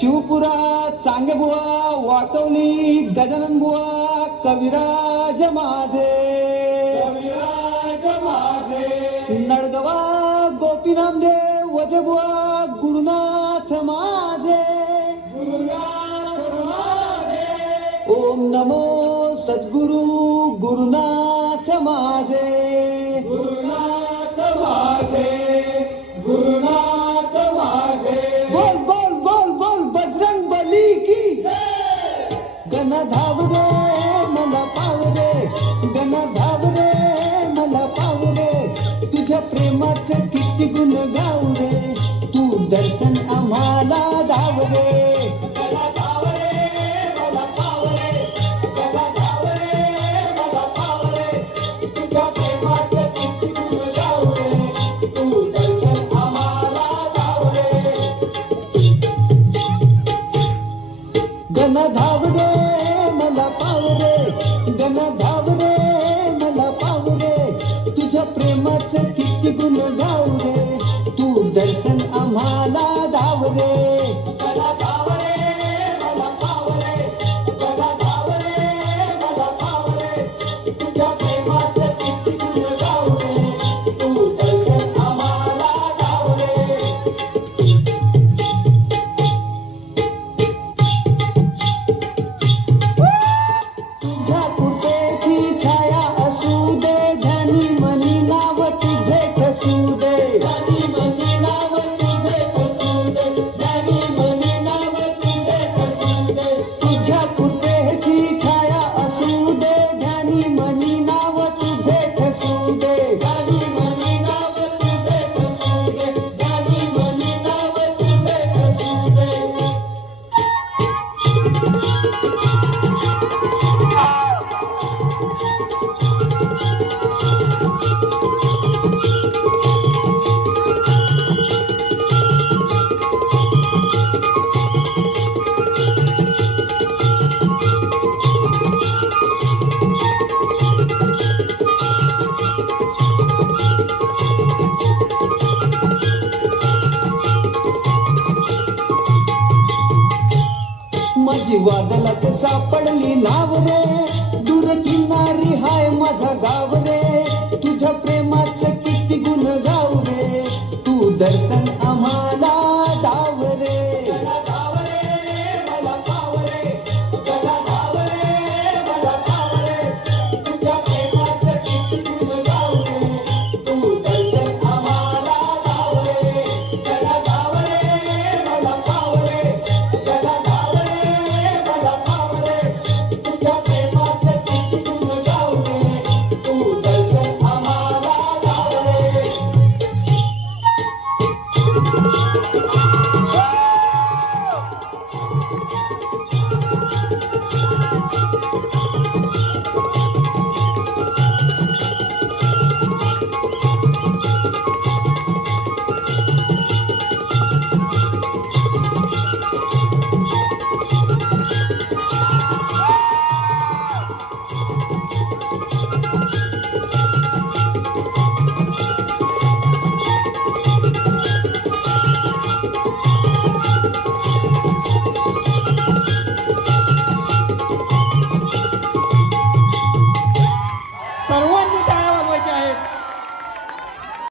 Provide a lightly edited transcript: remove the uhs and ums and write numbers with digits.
Shivpura change बुवा वाकवली गजानन बुवा कविराज माझे नडगवा गोपी नामदेव वजे बुवा गुरुनाथ माझे ओम नमो सद्गुरु गुरुनाथ माझे गुरुनाथ माझे बोल बोल बोल बोल बजरंग बली की गण धाव रे मला पाव रे गण धाव रे मला पाव रे तुझ्या प्रेमाचे किती गुण गाव रे तू दर्शन आम्हाला धाव रे गण धाव रे मला पाव रे गण धाव रे मला पाव रे तुझ्या प्रेमाचे किती गुण गाव रे तू दर्शन आम्हाला धाव रे तुझ्या प्रेमाचे किती गुण गाव रे तू दर्शन आम्हाला धाव रे तुझ्या कृपेची छाया असू दे ध्यानी मनी नाव तुझे ठसू दे ध्यानी मनी नाव तुझे ठसू दे ध्यानी मनी नाव तुझे ठसू दे तुझ्या कृपेची छाया असू दे ध्यानी मनी नाव तुझे ठसू दे ध्यानी मनी नाव तुझे ठसू दे ध्यानी मनी नाव तुझे ठसू दे माझी वादळात सापडली नाव रे दूर किनारी हाय माझा गाव रे तुझ्या प्रेमाचं किती गुण गाव रे